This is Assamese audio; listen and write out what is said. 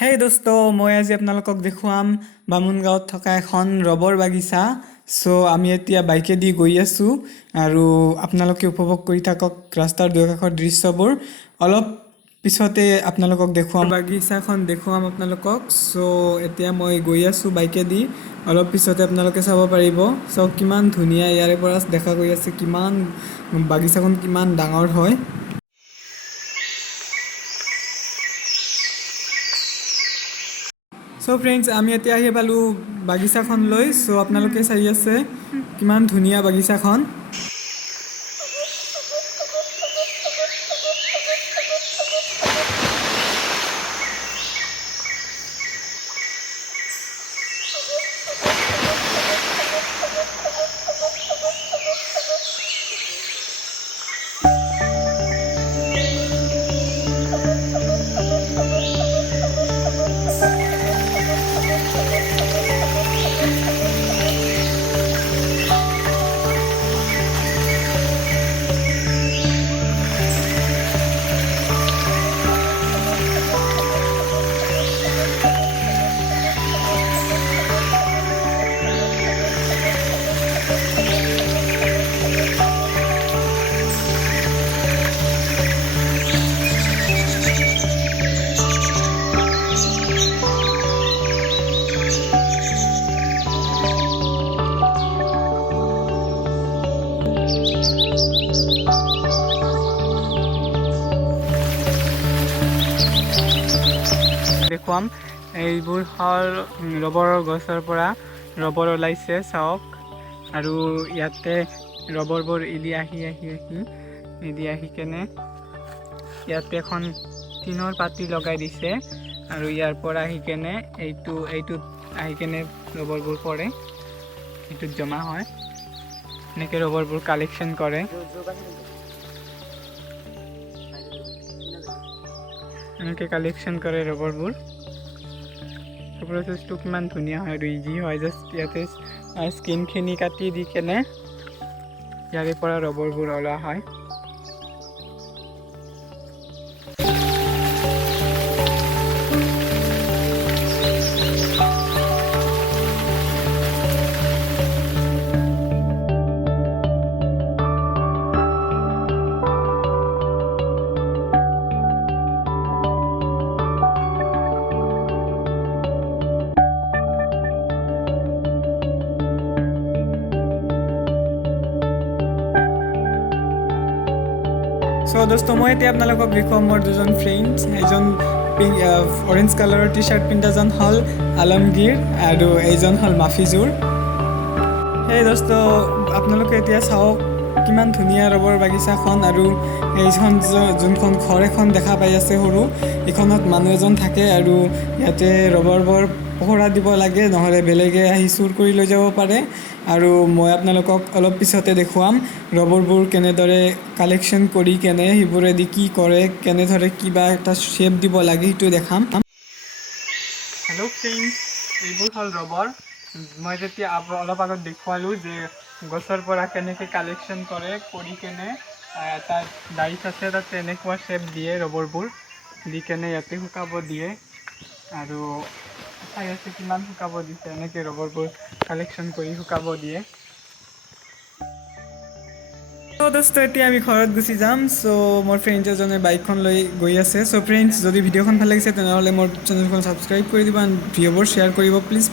হেই দোস্ত, মই আজি আপোনালোকক দেখুৱাম বামুনগাঁৱত থকা এখন ৰবৰ বাগিচা। আমি এতিয়া বাইকেদি গৈ আছোঁ আৰু আপোনালোকে উপভোগ কৰি থাকক ৰাস্তাৰ দুয়োকাষৰ দৃশ্যবোৰ। অলপ পিছতে আপোনালোকক দেখুৱাম বাগিচাখন আপোনালোকক। এতিয়া মই গৈ আছোঁ বাইকেদি। অলপ পিছতে আপোনালোকে চাব পাৰিব। চাওক কিমান ধুনীয়া, ইয়াৰে পৰা দেখা গৈ আছে কিমান বাগিচাখন কিমান ডাঙৰ হয়। ফ্ৰেণ্ডছ, আমি এতিয়া আহি পালোঁ বাগিচাখনলৈ। আপোনালোকে চাই আছে কিমান ধুনীয়া বাগিচাখন। দেখুৱাম এইবোৰ হ'ল ৰবৰৰ গছৰ পৰা ৰবৰ ওলাইছে, চাওক। আৰু ইয়াতে ৰবৰবোৰ এদি আহি কেনে ইয়াতে এখন টিনৰ পাতি লগাই দিছে আৰু ইয়াৰ পৰা আহি কেনে এইটোত আহি কেনে ৰবৰবোৰ পৰে, এইটোত জমা হয়। এনেকৈ ৰবৰবোৰ কালেকশ্যন কৰে। এনেকৈ কালেকশ্যন কৰে ৰবৰবোৰ। প্ৰচেছটো কিমান ধুনীয়া হয় আৰু ইজি হয়। জাষ্ট ইয়াতে স্কিনখিনি কাটি দি কেনে ইয়াৰে পৰা ৰবৰবোৰ ওলোৱা হয়। দোস্ত, মই এতিয়া আপোনালোকক দেখুৱাম মোৰ দুজন ফ্ৰেণ্ডছ। এজন অৰেঞ্জ কালাৰৰ টি চাৰ্ট পিন্ধাজন হ'ল আলমগীৰ আৰু এইজন হ'ল মাফিজুৰ। সেই দোস্ত, আপোনালোকে এতিয়া চাওক কিমান ধুনীয়া ৰবৰ বাগিচাখন। আৰু এইখন যোনখন ঘৰ এখন দেখা পাই আছে সৰু, এইখনত মানুহ এজন থাকে আৰু ইয়াতে ৰবৰবোৰ পহৰা দিব লাগে, নহ'লে বেলেগে আহি চুৰ কৰি লৈ যাব পাৰে। আৰু মই আপোনালোকক অলপ পিছতে দেখুৱাম ৰবৰবোৰ কেনেদৰে কালেকশ্যন কৰি কেনে সেইবোৰেদি কি কৰে, কেনেদৰে কিবা এটা শ্বেপ দিব লাগে সেইটো দেখাম। হেল্ল' ফ্ৰেণ্ডছ, এইবোৰ হ'ল ৰবৰ। মই যেতিয়া অলপ আগত দেখুৱালোঁ যে গছৰ পৰা কেনেকৈ কালেকশ্যন কৰি কেনে তাত ডাইচ আছে, তাত তেনেকুৱা শ্বেপ দিয়ে ৰবৰবোৰ দি কেনে ইয়াতে শুকাব দিয়ে। আৰু চাই আছে কিমান শুকাব দিছে, এনেকৈ ৰবৰবোৰ কালেকশ্যন কৰি শুকাব দিয়ে। দোস্ত, এতিয়া আমি ঘৰত গুচি যাম। মোৰ ফ্ৰেণ্ডছ এজনে বাইকখন লৈ গৈ আছে। ফ্ৰেণ্ডছ, যদি ভিডিঅ'খন ভাল লাগিছে তেনেহ'লে মোৰ চেনেলখন ছাবস্ক্ৰাইব কৰি দিব, ভিডিঅ'বোৰ শ্বেয়াৰ কৰিব প্লিজ।